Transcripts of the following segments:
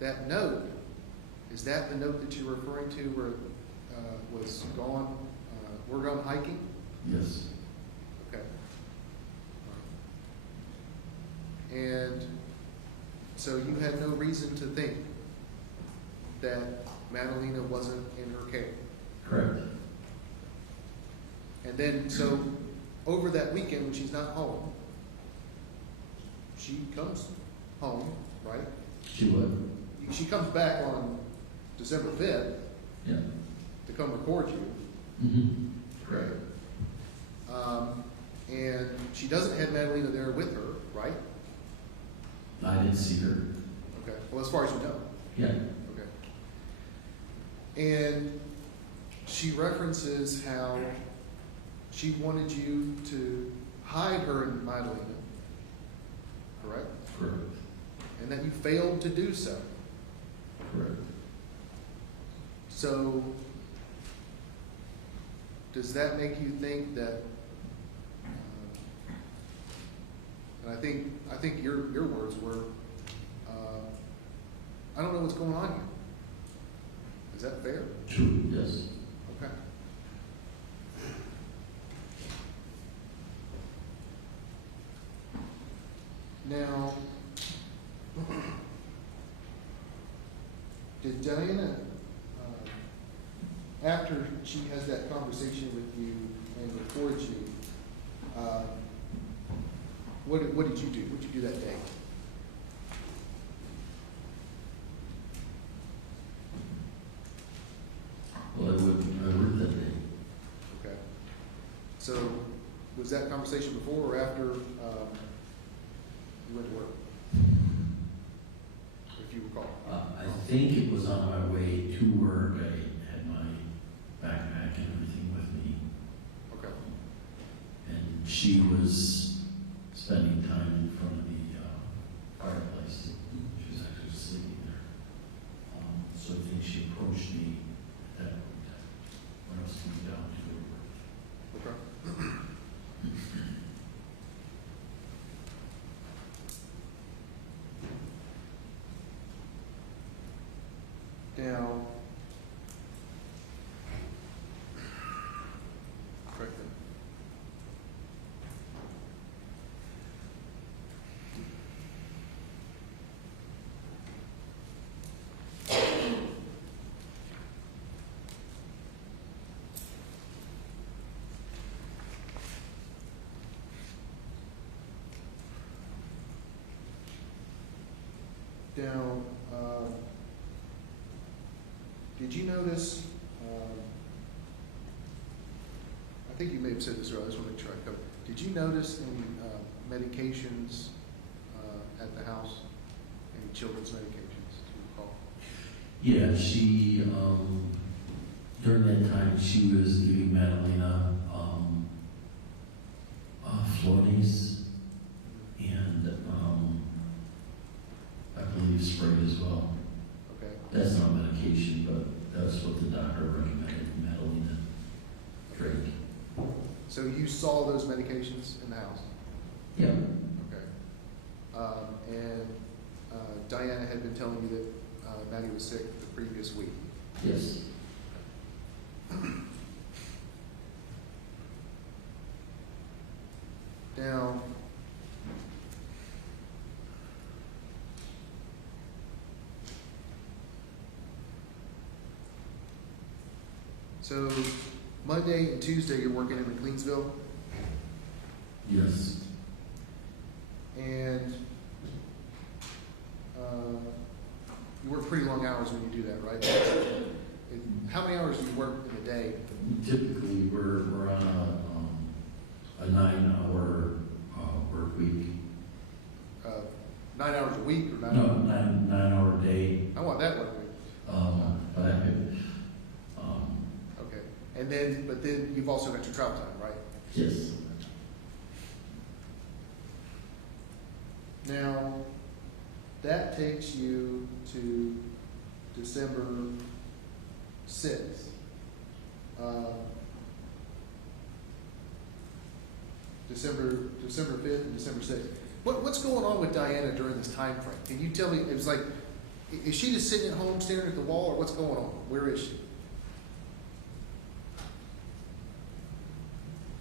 that note, is that the note that you're referring to where was gone, we're going hiking? Yes. Okay. And so you had no reason to think that Madalina wasn't in her care? Correct. And then, so over that weekend when she's not home, she comes home, right? She would. She comes back on December 5th Yeah. to come record you. Mm-hmm. Correct. And she doesn't have Madalina there with her, right? I didn't see her. Okay. Well, as far as you know. Yeah. Okay. And she references how she wanted you to hide her and Madalina, correct? Correct. And that you failed to do so. Correct. So, does that make you think that? And I think your words were, I don't know what's going on here. Is that fair? True. Yes. Okay. Now, did Diana, after she has that conversation with you and records you, what did you do? What did you do that day? Well, I worked that day. Okay. So, was that conversation before or after you went to work? If you recall. I think it was on my way to work. I had my backpack and everything with me. Okay. And she was spending time in front of the fireplace. She was actually sleeping there. So I think she approached me at that point when I was coming down to go to work. Okay. Now, correct. Now, did you notice, I think you may have said this earlier, I just want to make sure I cover. Did you notice any medications at the house? Any children's medications, do you recall? Yeah, she, during that time, she was giving Madalina Flonase and I believe spray as well. Okay. That's not medication, but that's what the doctor recommended Madalina drink. So you saw those medications in the house? Yeah. Okay. And Diana had been telling you that Maddie was sick the previous week? Yes. Now, so Monday and Tuesday you're working in McLeansville, Yes. and you work pretty long hours when you do that, right? How many hours do you work in a day? Typically, we're on a 9-hour work week. 9 hours a week or 9 No, hours? 9-hour day. I want that work week. But Okay. And then, but then you've also got your travel time, right? yes. Now, that takes you to December 6th. December 5th and December 6th. What's going on with Diana during this time frame? Can you tell me? It was like Is she just sitting at home staring at the wall, or what's going on? Where is she?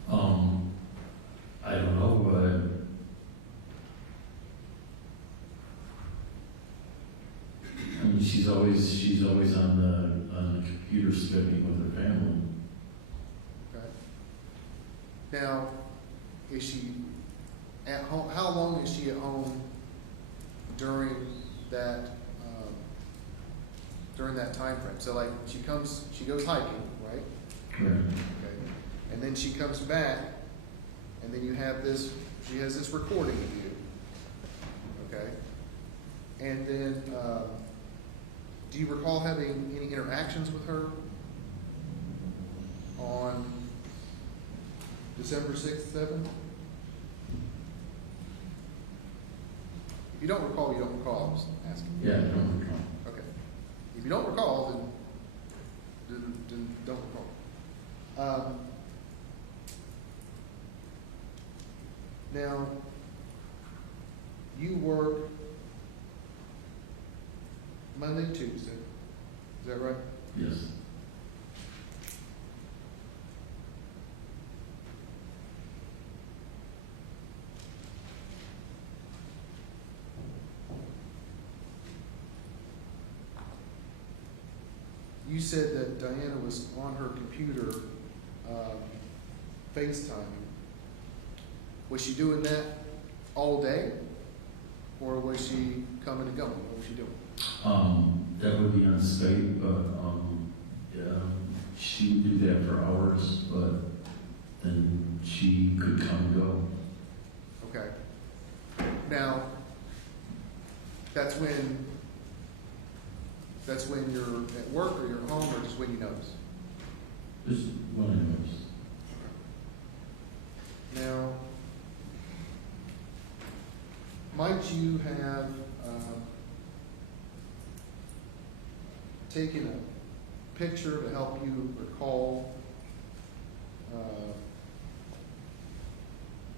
I don't know, I mean, she's always on the computer spending with her family. Okay. Now, is she at home? How long is she at home during that time frame? So, like, she goes hiking, right? Correct. Okay. And then she comes back, and then you have this. She has this recording of you. Okay. And then, do you recall having any interactions with her on December 6th, 7th? If you don't recall, you don't recall. I was asking. Yeah, I don't recall. Okay. If you don't recall, then don't recall. Now, you work Monday, Tuesday. Is that right? Yes. You said that Diana was on her computer FaceTiming. Was she doing that all day? Or was she coming and going? What was she doing? That would be on Skype, but she would do that for hours, but then she could come and go. Okay. Now, that's when you're at work or you're home, or just when you notice? Just when I noticed. Now, might you have taken a picture to help you recall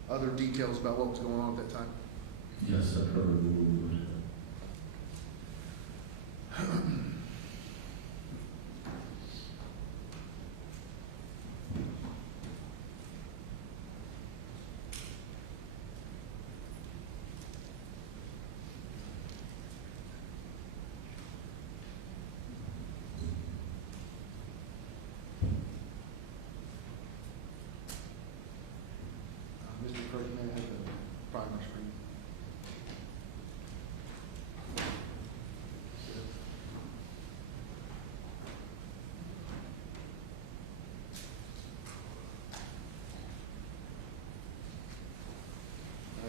other details about what was going on at that time? Yes, I probably would. Mr. Clerk, may I have the primer screen?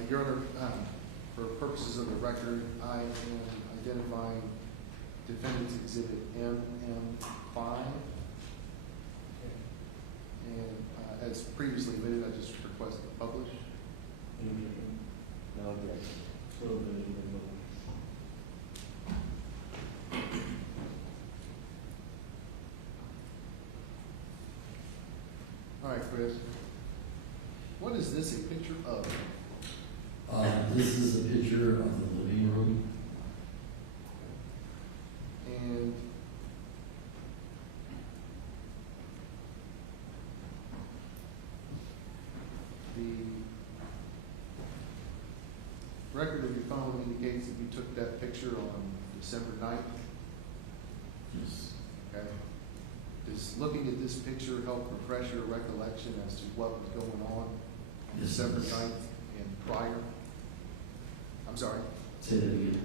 Your Honor, for purposes of the record, I am identifying Defendant's Exhibit MM5. And as previously admitted, I just request to publish. No objection. All right, Chris. What is this a picture of? This is a picture of the living room. And the record of your phone indicates that you took that picture on December 9th. Yes. Okay. Does looking at this picture help refresh your recollection as to what was going on December 9th and prior? I'm sorry. Say that again.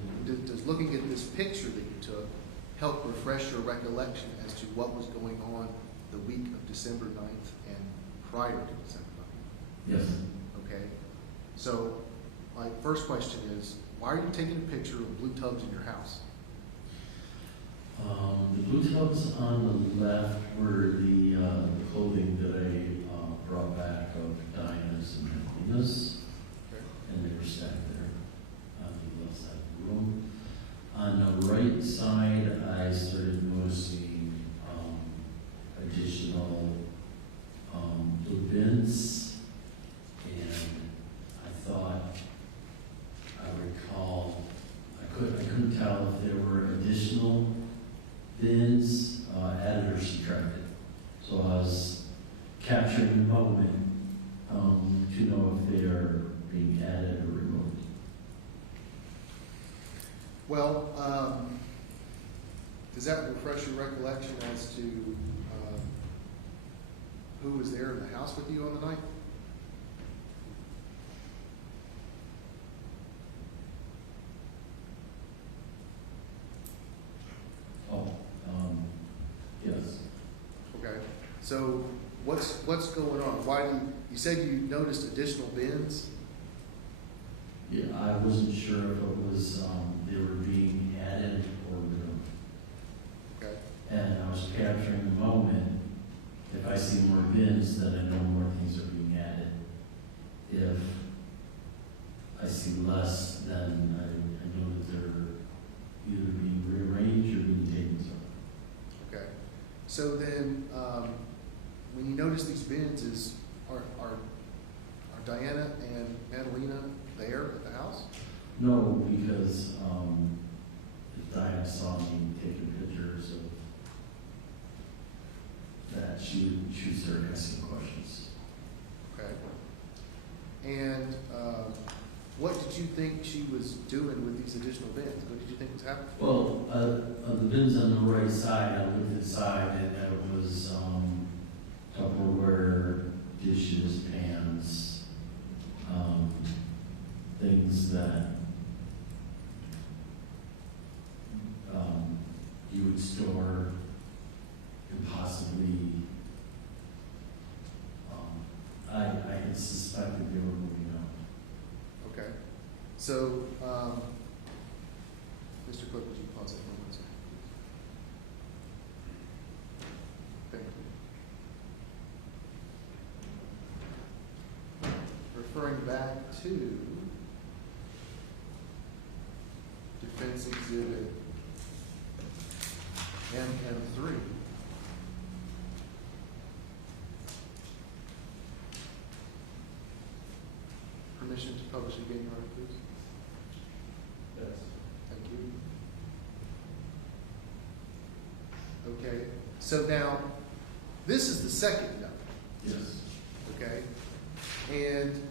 Does looking at this picture that you took help refresh your recollection as to what was going on the week of December 9th and prior to December 9th? Yes. Okay. So my first question is, why are you taking a picture of blue tubs in your house? The blue tubs on the left were the clothing that I brought back of Diana's and Madalina's, Okay. and they were stacked there on the left side of the room. On the right side, I started noticing additional blue bins, and I thought I recall, I couldn't tell tell if there were additional bins added or subtracted. So I was capturing the moment to know if they are being added or removed. Well, does that refresh your recollection as to who was there in the house with you on the night? Oh, yes. Okay, so what's going on? Why do you said you noticed additional bins? Yeah, I wasn't sure if it was, they were being added or removed. Okay, And I was capturing the moment. If I see more bins, then I know more things are being added. If I see less, then I know that they're either being rearranged or being taken somewhere. okay. So then, when you notice these bins, are Diana and Madalina there at the house? No, because if Diana saw me taking pictures of that, she would start asking questions. Okay. And what did you think she was doing with these additional bins? What did you think was happening? Well, the bins on the right side, I looked inside and it was Tupperware, dishes, pans, things that you would store and possibly, I had suspected they were moving out. Okay. So, Mr. Cook, would you pause it for a moment? Thank you. Referring back to Defense Exhibit MM3. Permission to publish again, Your Honor, please. Yes. Thank you. Okay, so now, this is the second note, Yes. okay? And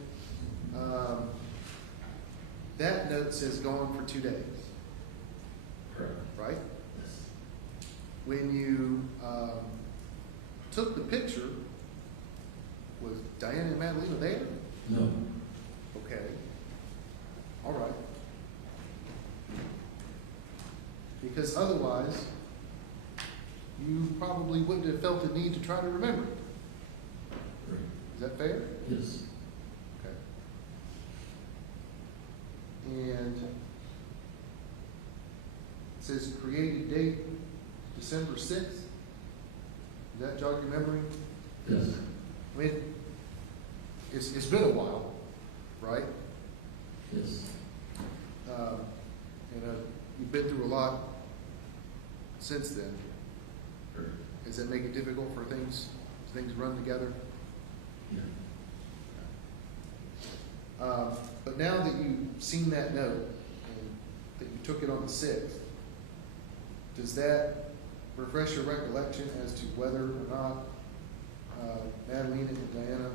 that note says gone for 2 days, Correct. right? Yes. When you took the picture, was Diana and Madalina there? No. Okay. All right. Because otherwise, you probably wouldn't have felt the need to try to remember it. Correct. Is that fair? Yes. Okay. And it says created date December 6th. Does that jog your memory? Yes. I mean, it's been a while, right? Yes. You've been through a lot since then. Correct. Does that make it difficult for things run together? Yeah. But now that you've seen that note and that you took it on the 6th, does that refresh your recollection as to whether or not Madalina and Diana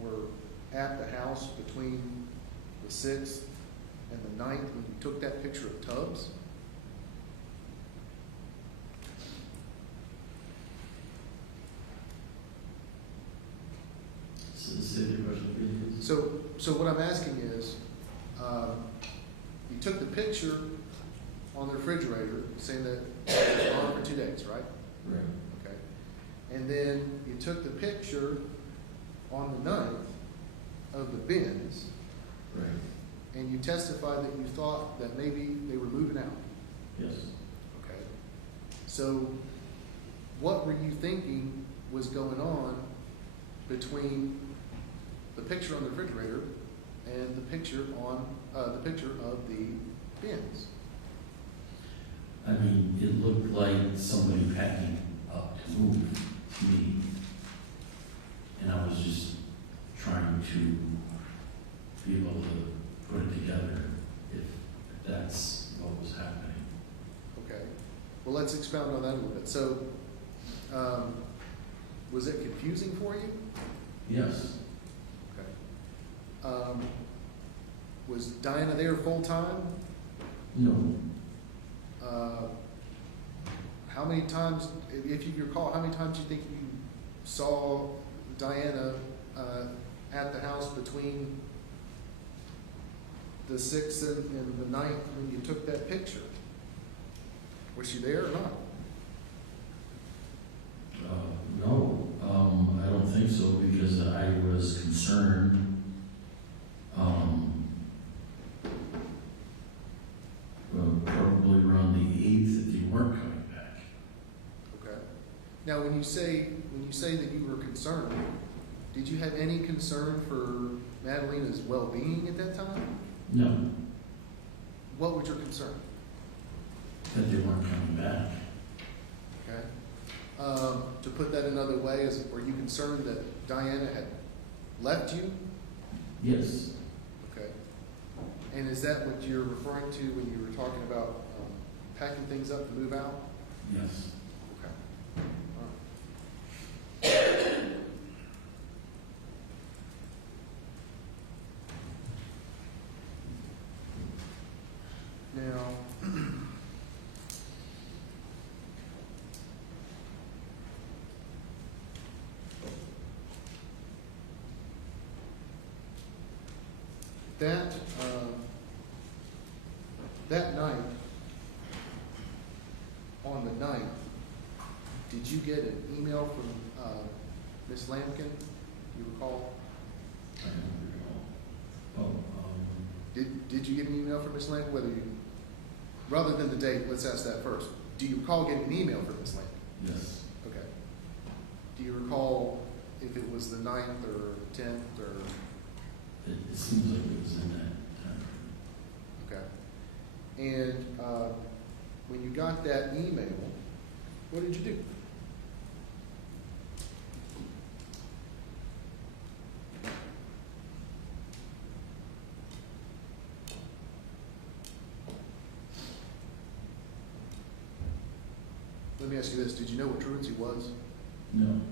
were at the house between the 6th and the 9th when you took that picture of Tubbs? So what I'm asking is, you took the picture on the refrigerator saying that it was on for 2 days, right? Right. Okay. And then you took the picture on the 9th of the bins, Right. and you testified that you thought that maybe they were moving out. Yes. Okay. So what were you thinking was going on between the picture on the refrigerator and the picture of the bins? I mean, it looked like somebody packing up to move to me. And I was just trying to be able to put it together if that's what was happening. Well, let's expound on that a little bit. So, was it confusing for you? Yes. Okay. Was Diana there full time? No. How many times, if you recall, how many times do you think you saw Diana at the house between the 6th and the 9th when you took that picture? Was she there or not? No, I don't think so, because I was concerned, probably around the 8th that you weren't coming back. Okay. Now, when you say that you were concerned, did you have any concern for Madalina's well-being at that time? No, What was your concern? that they weren't coming back. Okay. To put that another way, were you concerned that Diana had left you? Yes. Okay. And is that what you're referring to when you were talking about packing things up to move out? Yes. Okay. All right. Now, that night, on the 9th, did you get an email from Miss Lampkin? Do you recall? I don't recall. Did you get an email from Miss Lampkin? Whether you, rather than the date, let's ask that first. Do you recall getting an email from Miss Lampkin? Yes. Okay. Do you recall if it was the 9th or 10th or? It seems like it was in that time. Okay. And when you got that email, what did you do? Let me ask you this. Did you know what truancy was? No. Thank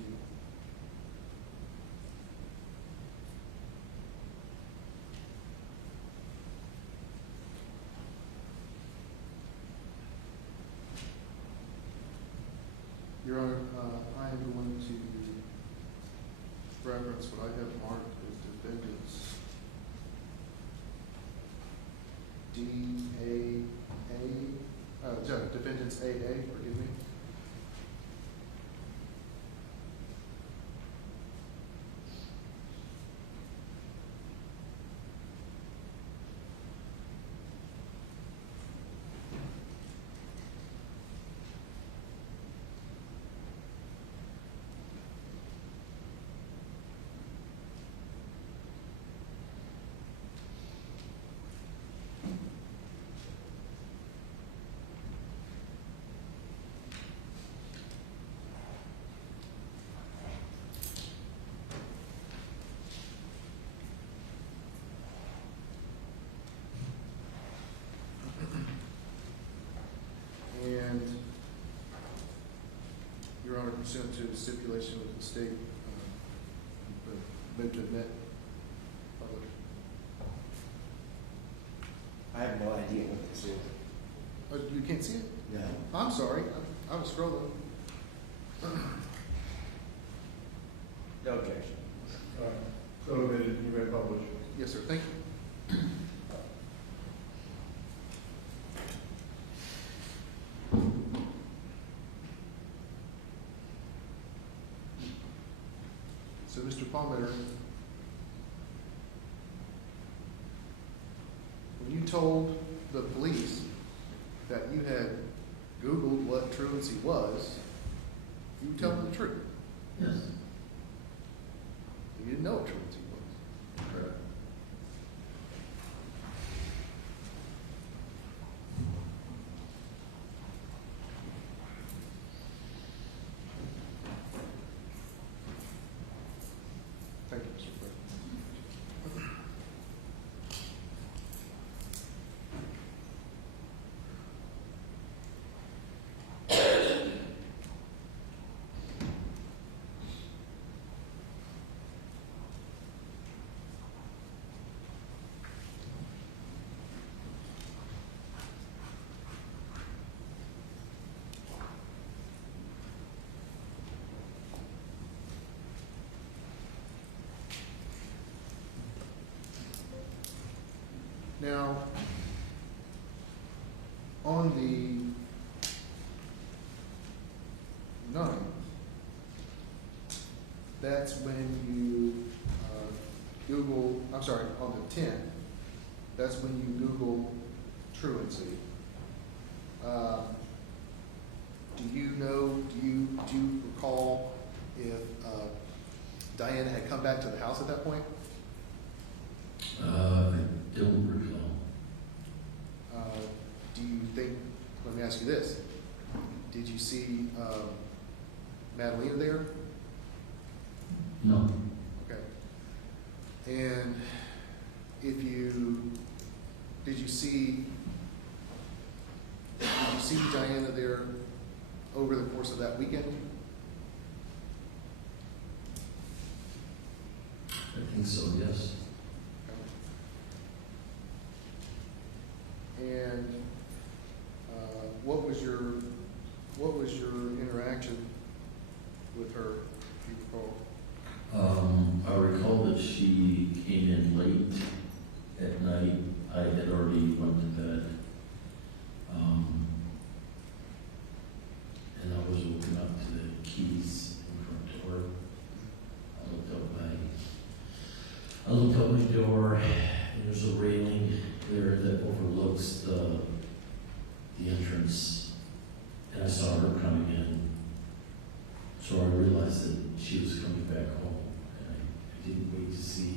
you. Your Honor, I am going to reference what I have marked as defendants defendants AA, forgive me. And, Your Honor, pursuant to stipulation with the state, move to admit public. I have no idea what this is. Oh, you can't see it? No. I'm sorry, I was scrolling. No objection. So admitted, you may publish. Yes, sir, thank you. So, Mr. Palmiter, when you told the police that you had Googled what truancy was, you were telling the truth. Yes. You didn't know what truancy was. Correct. Now, on the 9th, that's when you Google, I'm sorry, on the 10th, that's when you Google truancy. Do you recall if Diana had come back to the house at that point? I don't recall. Do you think, let me ask you this, did you see Madalina there? No. Okay. And did you see Diana there over the course of that weekend? I think so, yes. And what was your interaction with her, if you recall? I recall that she came in late at night. I had already went to bed. And I was woken up to the keys in front door. I looked up my door, and there's a railing there that overlooks the entrance. And I saw her coming in. So I realized that she was coming back home. And I didn't wait to see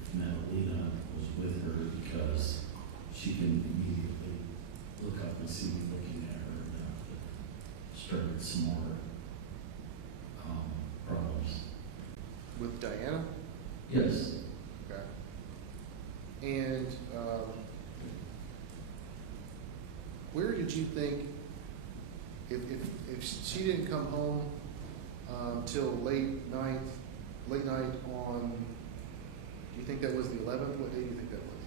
if Madalina was with her, because she can immediately look up and see me looking at her, and started some more problems. With Diana? Yes. Okay. And where did you think, if she didn't come home till late night on, do you think that was the 11th? What day do you think that was?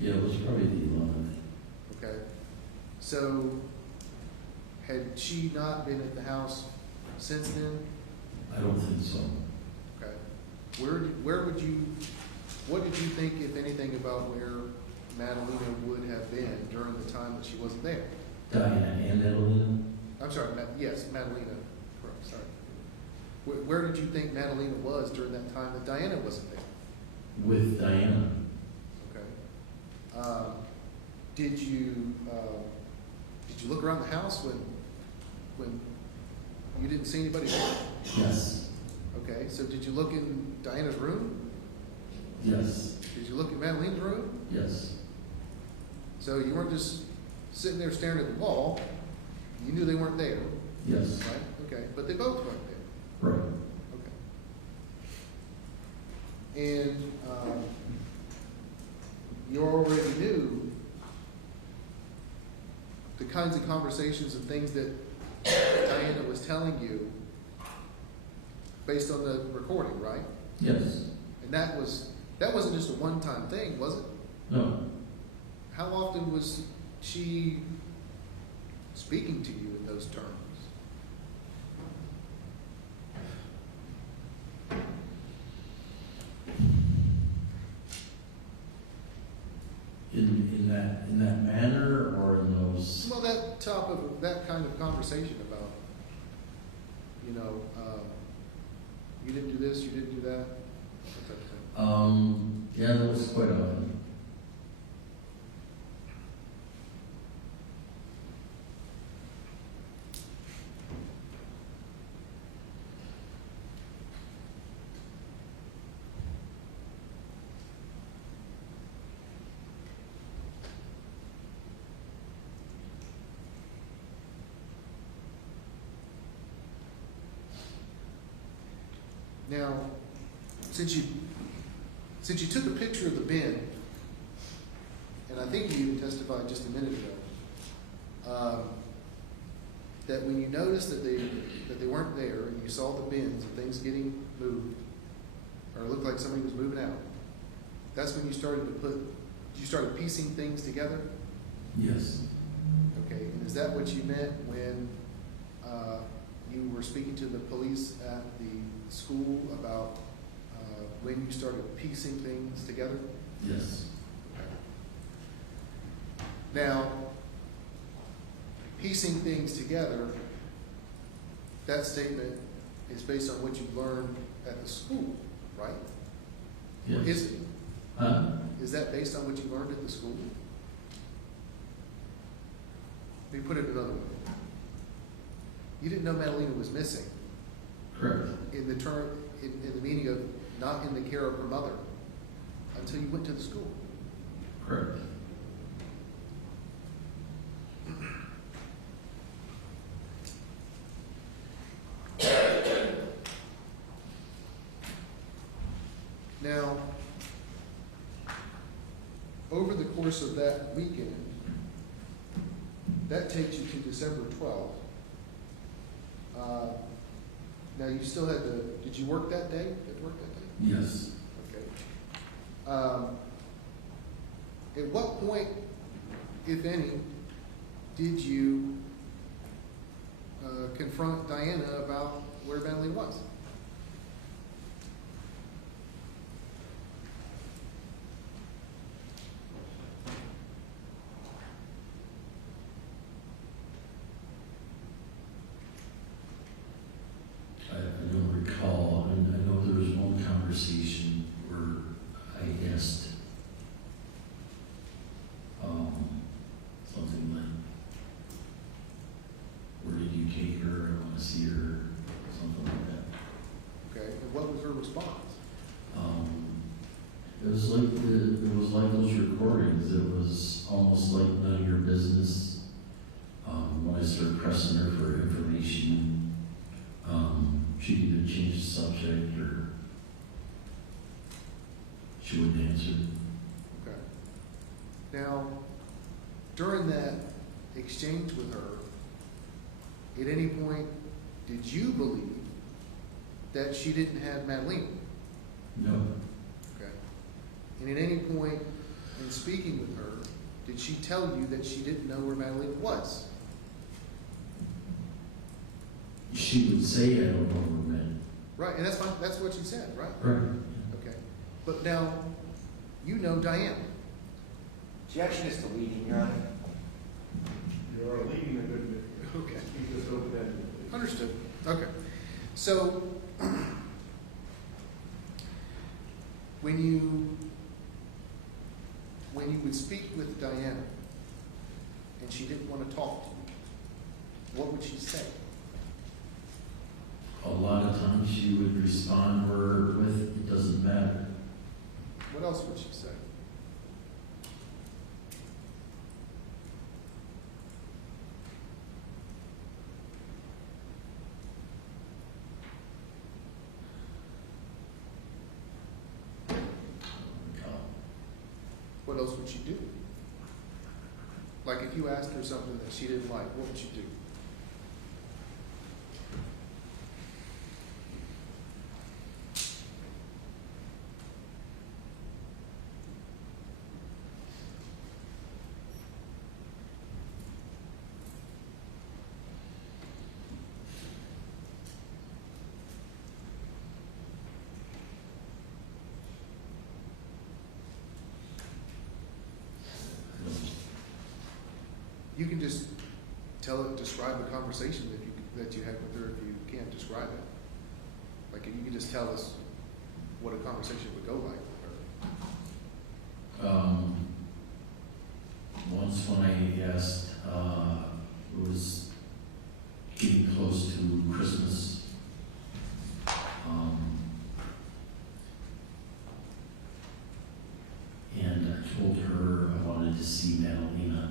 Yeah, it was probably the 11th. Okay. So, had she not been at the house since then? I don't think so. Okay. What did you think, if anything, about where Madalina would have been during the time that she wasn't there? Diana and Madalina? I'm sorry, yes, Madalina. Correct, sorry. Where did you think Madalina was during that time that Diana wasn't there? With Diana. Okay. Did you look around the house when you didn't see anybody there? Yes. Okay, so did you look in Diana's room? Yes. Did you look at Madalina's room? Yes. So you weren't just sitting there staring at the wall. You knew they weren't there, Yes. right? Okay, but they both weren't there. Right. Okay. And you already knew the kinds of conversations and things that Diana was telling you based on the recording, right? Yes. And that wasn't just a one-time thing, was it? No. How often was she speaking to you in those terms? In that manner, or in those? Well, that kind of conversation about, you didn't do this, you didn't do that, that type of thing. Yeah, that was quite often. Now, since you took a picture of the bin, and I think you even testified just a minute ago, that when you noticed that they weren't there, and you saw the bins and things getting moved, or it looked like somebody was moving out, that's when you started piecing things together? Yes. Okay, and is that what you meant when you were speaking to the police at the school about when you started piecing things together? Yes. Now, piecing things together, that statement is based on what you learned at the school, right? Yes. Or is it? Huh? Is that based on what you learned at the school? Let me put it another way. You didn't know Madalina was missing Correct. in the term, in the meaning of not in the care of her mother until you went to the school. Correct. Now, over the course of that weekend, that takes you to December 12th. Now, you still had to, did you work that day? Did you work that day? Yes. Okay. At what point, if any, did you confront Diana about where Madalina was? I don't recall. I know there was one conversation where I asked something like, where did you take her? I want to see her. Something like that. Okay, and what was her response? It was like those recordings. It was almost like none of your business. When I started pressing her for information, she either changed the subject or she wouldn't answer. Okay. Now, during that exchange with her, at any point, did you believe that she didn't have Madalina? No, Okay. And at any point in speaking with her, did she tell you that she didn't know where Madalina was? she would say, I don't know where men. Right, and that's fine. That's what she said, right? Right. Okay. But now, you know Diane. She actually is the leading, Your Honor. You're leading a good bit. Okay. Keep this open-ended. Understood. Okay. So, when you would speak with Diana and she didn't want to talk to you, what would she say? A lot of times she would respond with, it doesn't matter. What else would she say? What else would she do? Like if you asked her something that she didn't like, what would she do? You can just describe the conversation that you had with her if you can't describe it. Like you can just tell us what a conversation would go like with her. Once when I asked, it was getting close to Christmas. And I told her I wanted to see Madalina.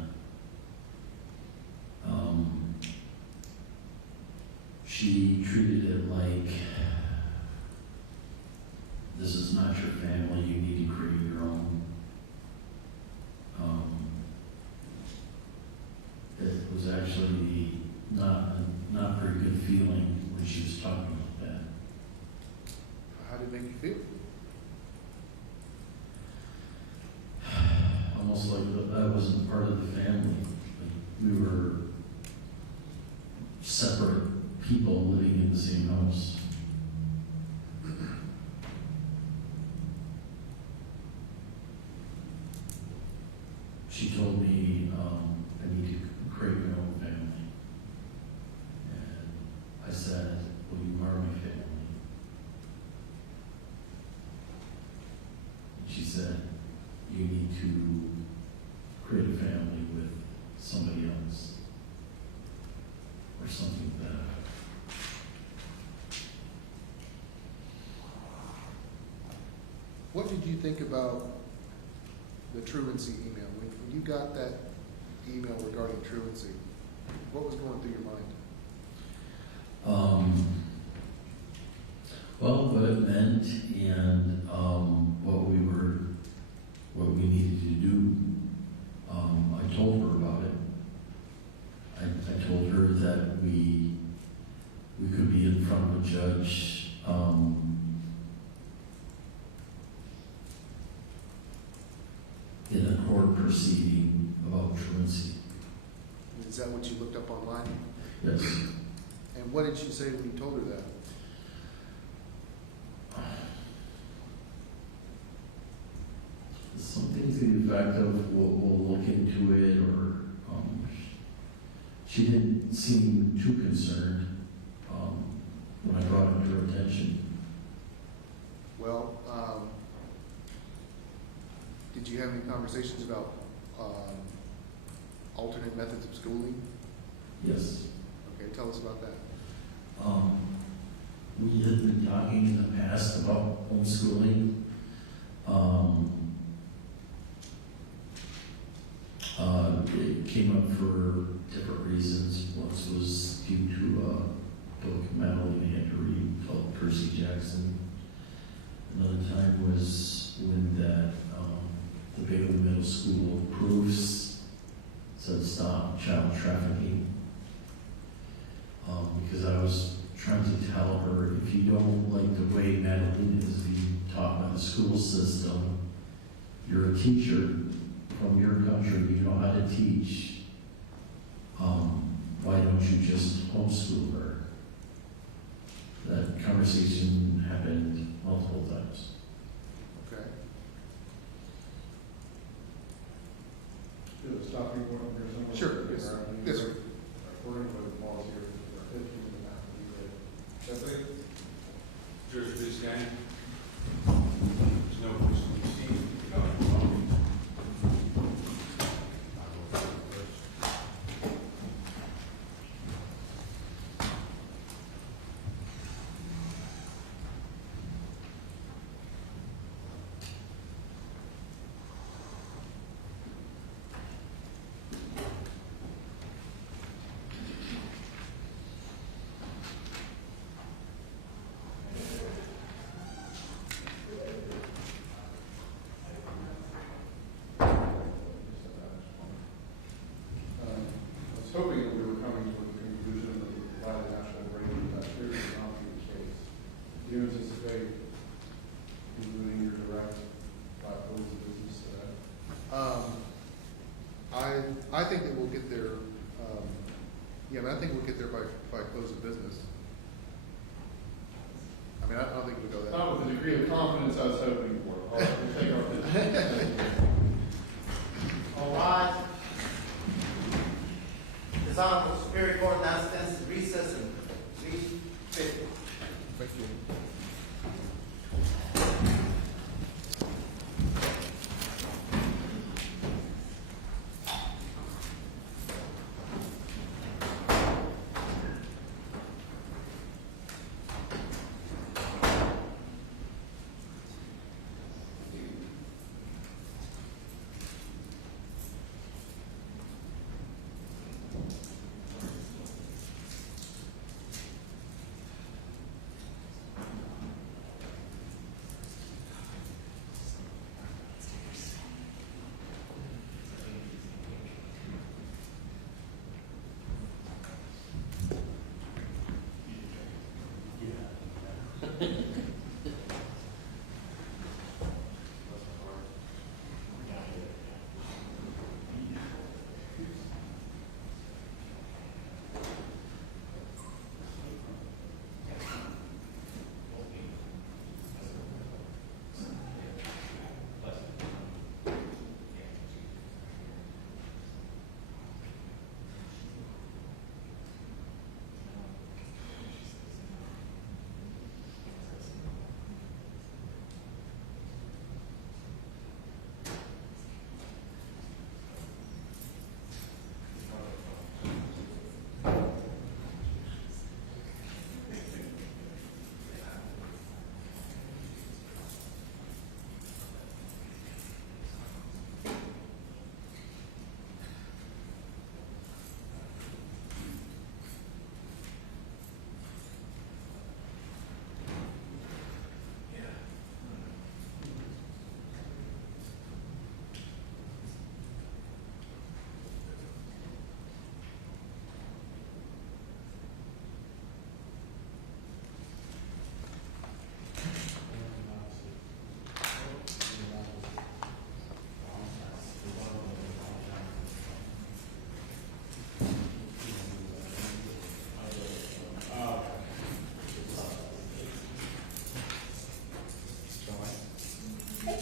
She treated it like, this is not your family, you need to create your own. It was actually not very good feeling when she was talking like that. How did it make you feel? Almost like that wasn't part of the family. Like we were separate people living in the same house. she told me I need to create my own family. And I said, well, you are my family. And she said, you need to create a family with somebody else or something better. What did you think about the truancy email? When you got that email regarding truancy, what was going through your mind? Well, what it meant and what we needed to do. I told her about it. I told her that we could be in front of a judge. In a court proceeding about truancy. Is that what you looked up online? Yes. And what did she say when you told her that? Something to the effect of we'll look into it, or she didn't seem too concerned when I brought it to her attention. Well, did you have any conversations about alternate methods of schooling? Yes. Okay, tell us about that. We had been talking in the past about homeschooling. It came up for different reasons. Once was due to a book Madalina had to read called Percy Jackson. Another time was when the Bailey Middle School proofs said stop child trafficking. Because I was trying to tell her, if you don't like the way Madalina is being taught by the school system, you're a teacher from your country, you know how to teach. Why don't you just homeschool her? That conversation happened multiple times. Okay. To stop you from here somewhere. Sure, yes, yes, sir. According to the policy here, 15 and a half. That's it? Judge, please stand. There's no person to be seen. I will follow first.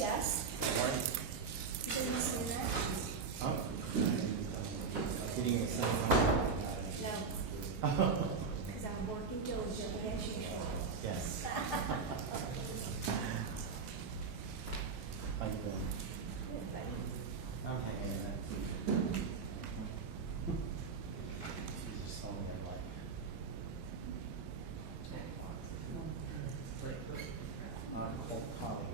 Yes. Didn't see that? Oh. Getting excited. No, because I'm working diligently as usual. Yes. How you doing? Good, buddy. I'm hanging in there. She's just holding her like. Our old colleague.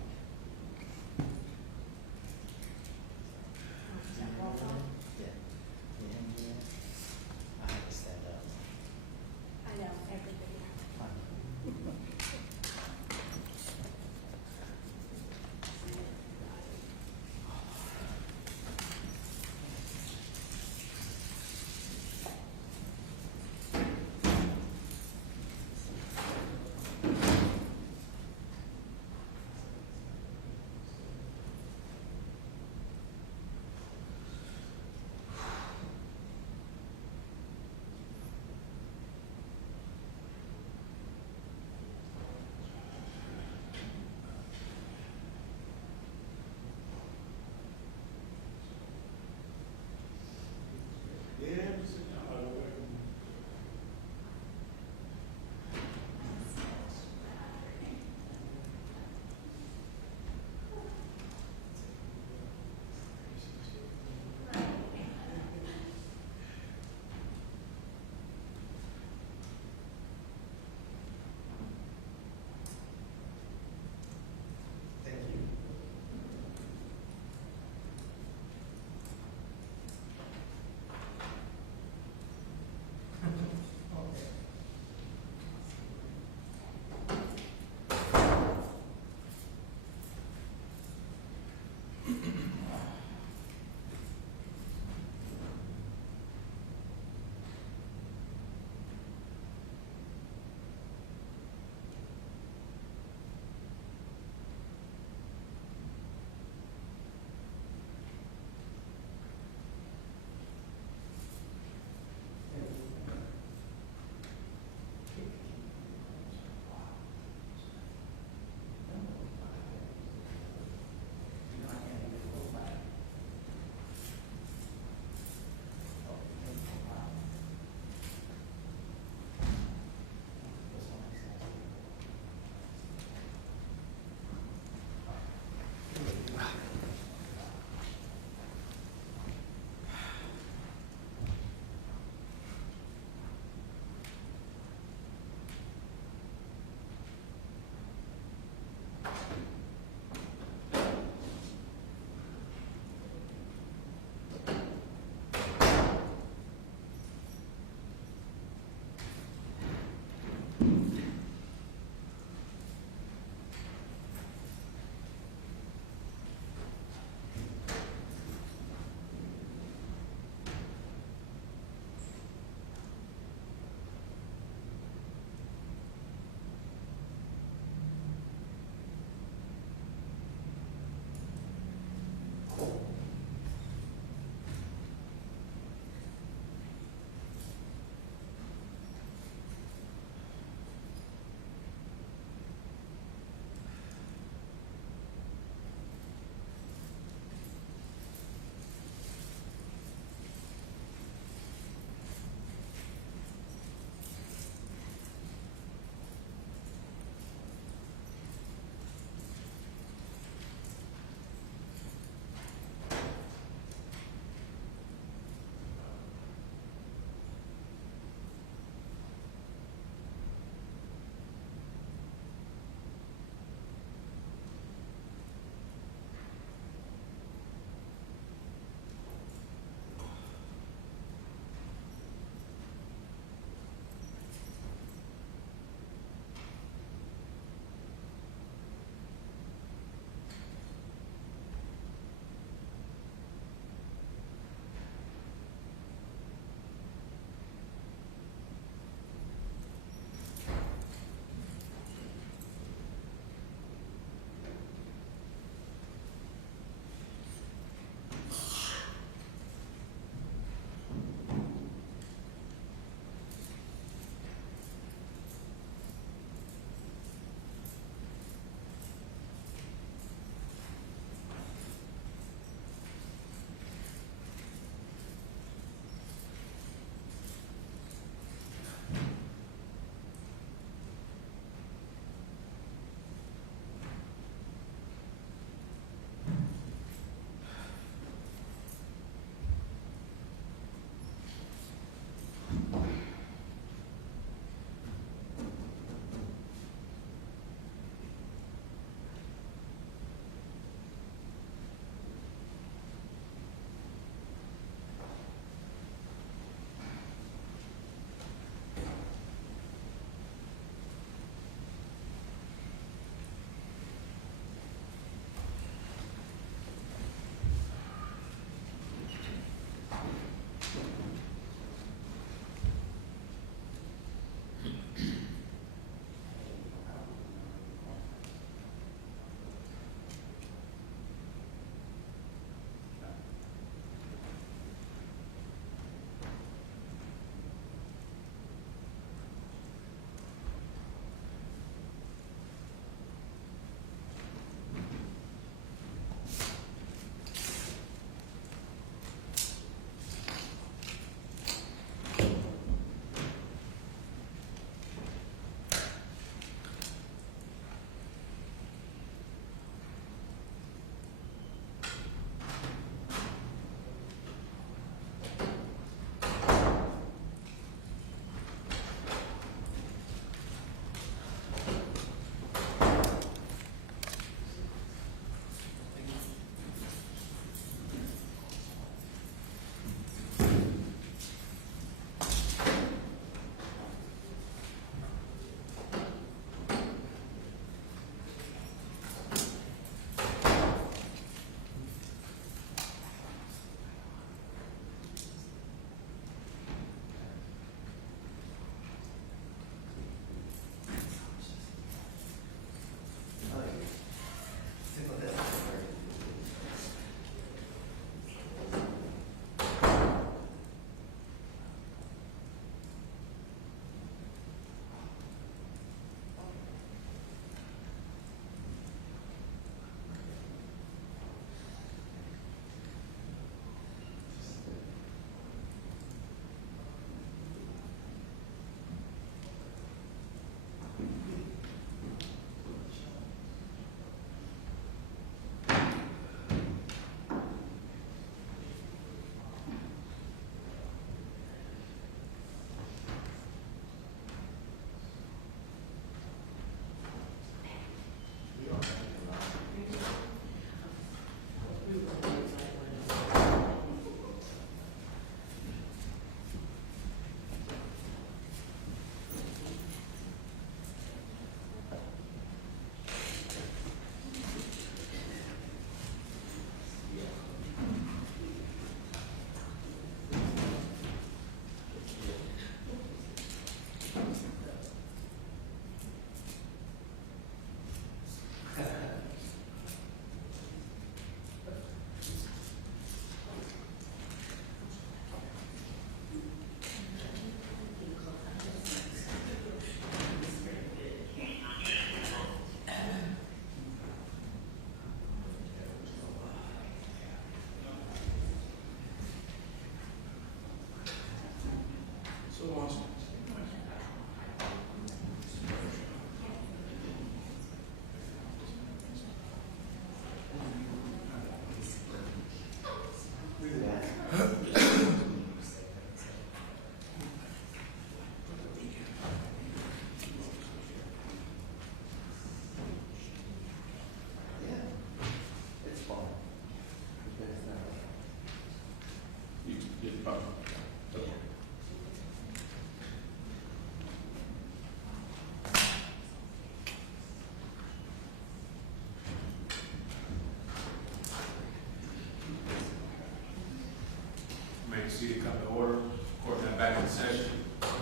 exceeded come to order. Court now back in session. We'll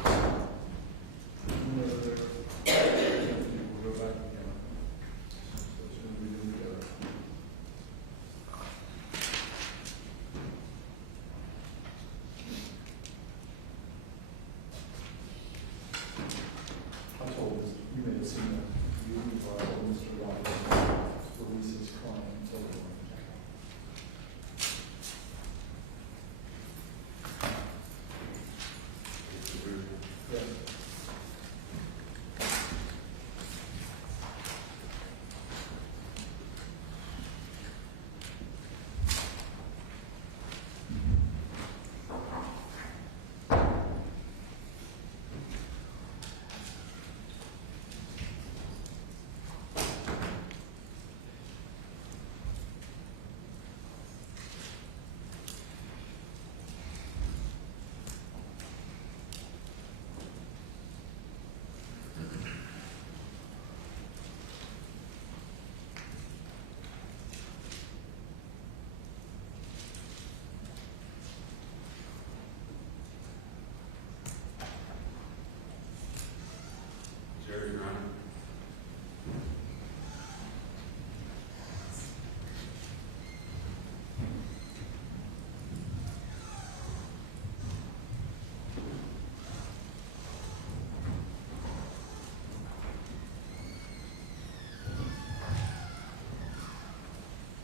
go back again. So it's gonna be together. I told this, you may have seen that, you told Mr. Rogers, release his client, so. Yeah. Jerry, Your Honor.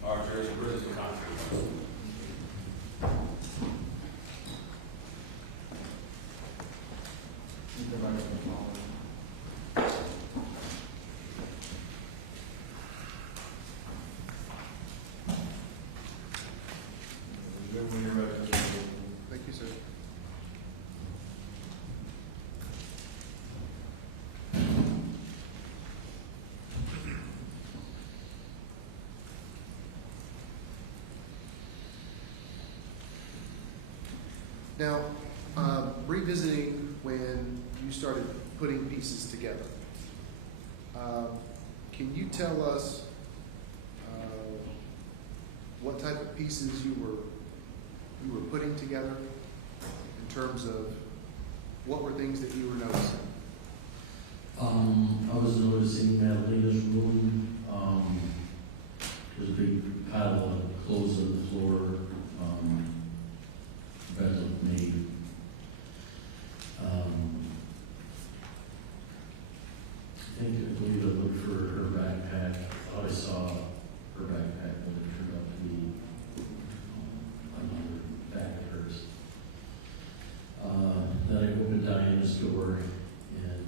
All right, Jerry, where is the contract? You go back to the phone. When you're ready, Mr. Wilson. Thank you, sir. Now, revisiting when you started putting pieces together, can you tell us what type of pieces you were putting together in terms of what were things that you were noticing? I was noticing Madalina's room, there's a big pile of clothes on the floor, bed looked made. I believe I looked for her backpack, I thought I saw her backpack, but it turned out to be another bag of hers. Then I opened Diana's door, and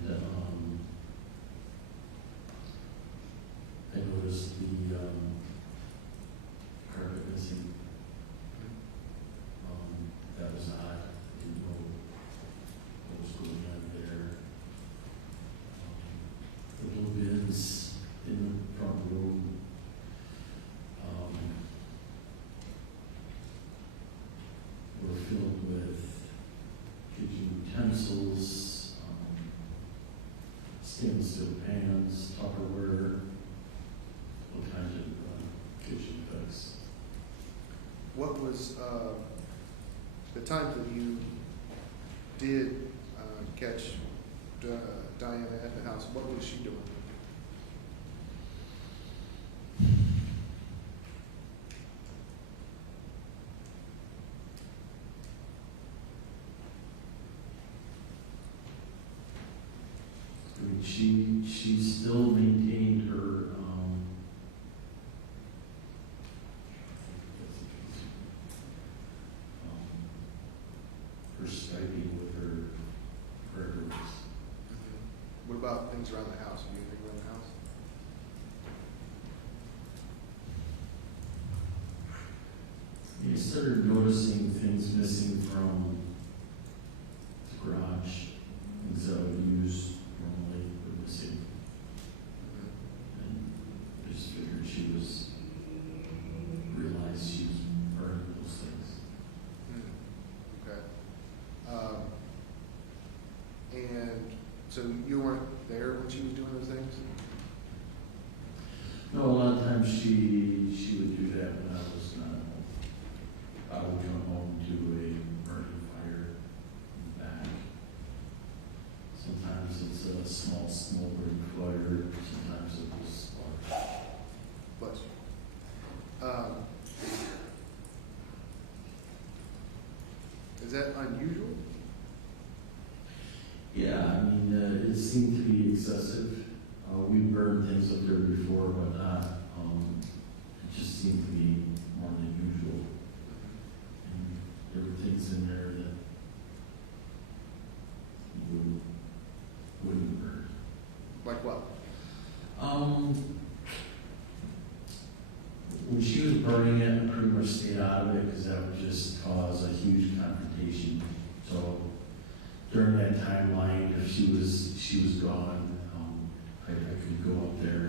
I noticed the carpet missing. That was odd. Didn't know what was going on there. The blue bins in the front room. Were filled with kitchen utensils, stainless steel pans, Tupperware, all kinds of kitchen effects. What was the time that you did catch Diana at the house? What was she doing? I mean, she still maintained her, her Skyping with her records. What about things around the house? Anything around the house? You started noticing things missing from the garage, things that I would use normally were missing. And I just figured she was, realized she was burning those things. Okay. And so you weren't there when she was doing those things? No, a lot of times she would do that when I was not home. I would come home to a burning Is that unusual? Yeah, I mean, it seemed to be excessive. We burned things up there before, but not, it just seemed to be more than usual. And there were things in there that you wouldn't burn. Like what? When she was burning it, I pretty much stayed out of it because that would just cause a huge confrontation. So during that timeline, if she was gone, I could go up there.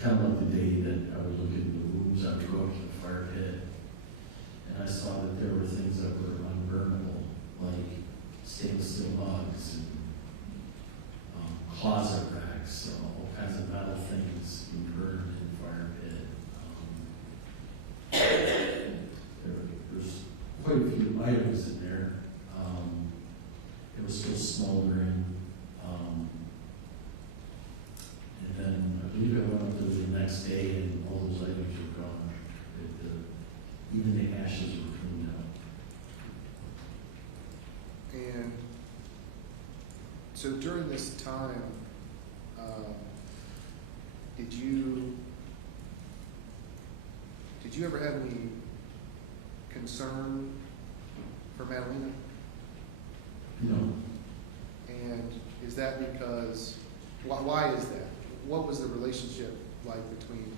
Kind of like the day that I would look in the rooms, I would go up to the fire pit, and I saw that there were things that were unburnable, like stainless steel mugs and closet racks, all kinds of metal things being burned in the fire pit. There's quite a few items in there. It was still smoldering. And then I believe I went up there the next day and all those items were gone. Even the ashes were cleaned out. And so during this time, did you ever have any concern for Madalina? No. And is that because, why is that? What was the relationship like between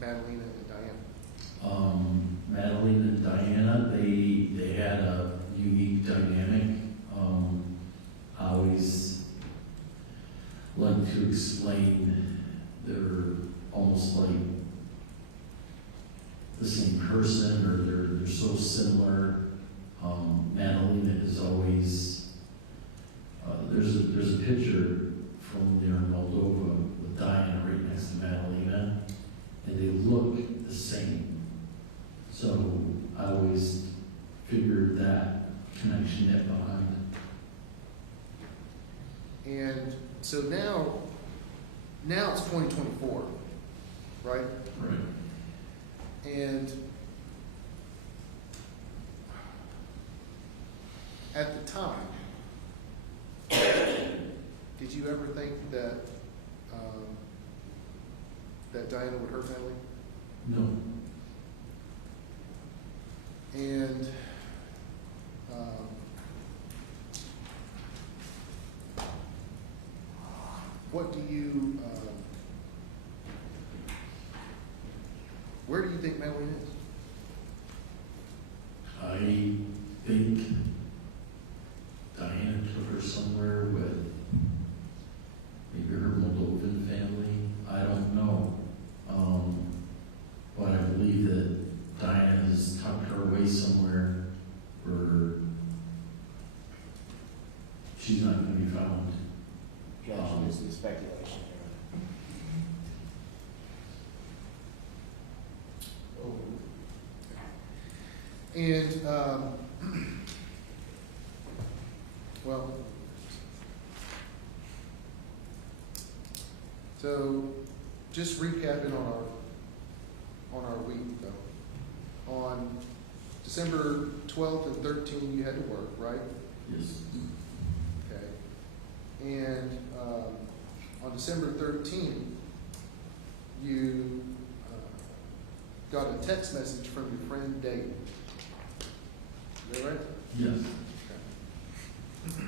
Madalina and Diana? Madalina and Diana, they had a unique dynamic. I always like to explain they're almost like the same person, or they're so similar. Madalina is always there's a picture from there in Moldova with Diana right next to Madalina, and they look the same. So I always figured that connection, that bond. And so now it's 2024, right? Right. And at the time, did you ever think that that Diana would hurt Natalie? No. And what do you, where do you think Madalina is? I think Diana took her somewhere with maybe her Moldovan family. I don't know. But I believe that Diana has tucked her away somewhere where she's not going to be found. Gotcha, this is speculation here. And, well, so just recapping on our week though. On December 12th and 13th, you had to work, right? Yes. Okay. And on December 13th, you got a text message from your friend Dave. Is that right? Yes. Okay.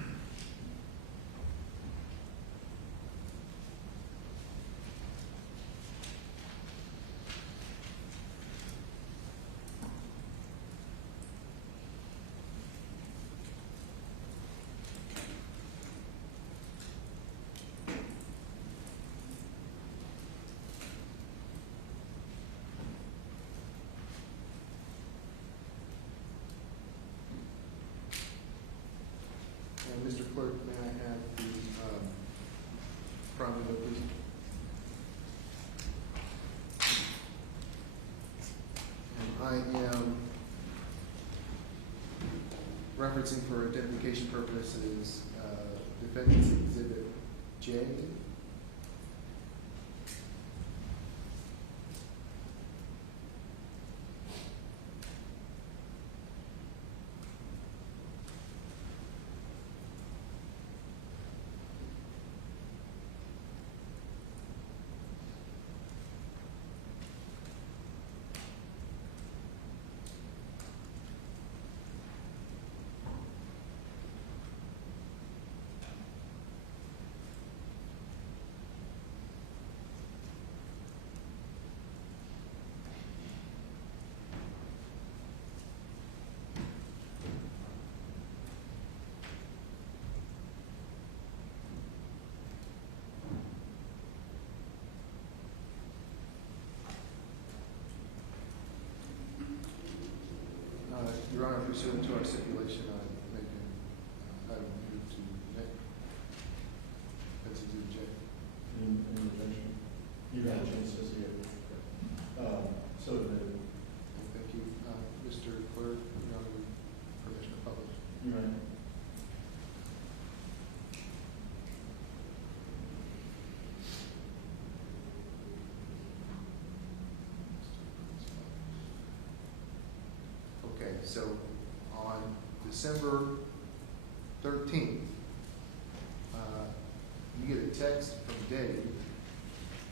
And Mr. Clerk, may I have the primary vote, please? And I am referencing for identification purposes, defendant's exhibit J. Your Honor, pursuant to our stipulation, I make I move to Nick. That's easy to check. Any objection? You got a chance to see it. So the, Thank you. Mr. Clerk, Your Honor, permission to publish. you may. Okay, so on December 13th, you get a text from Dave,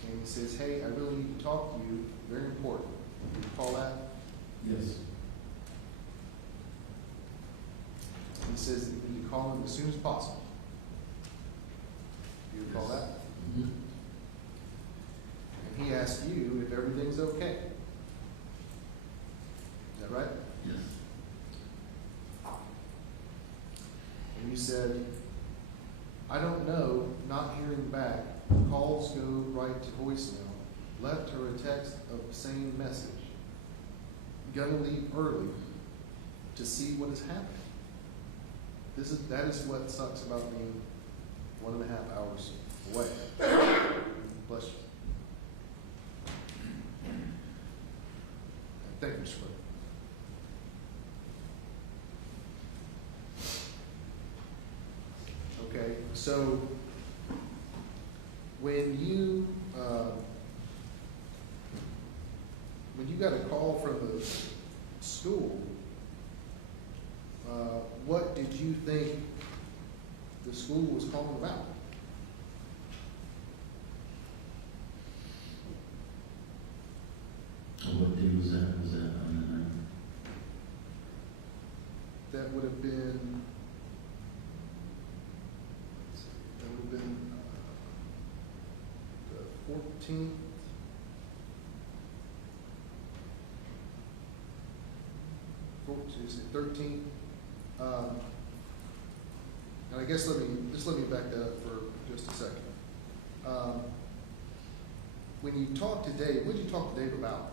and he says, hey, I really need to talk to you, very important. Do you recall that? Yes. He says that you need to call him as soon as possible. Do you recall Yes. that? Mhm. And he asked you if everything's okay. Is that right? Yes. And you said, I don't know, not hearing back, calls go right to voicemail, left her a text of the same message. Gonna leave early to see what is happening. That is what sucks about being 1.5 hours away. Bless you. Thank you, Mr. Clerk. Okay, so when you got a call from the school, what did you think the school was calling about? What day was that? Was that on the ninth? That would have been, the 14th. Tuesday, 13th. And I guess let me back that up for just a second. When you talked to Dave, what did you talk to Dave about?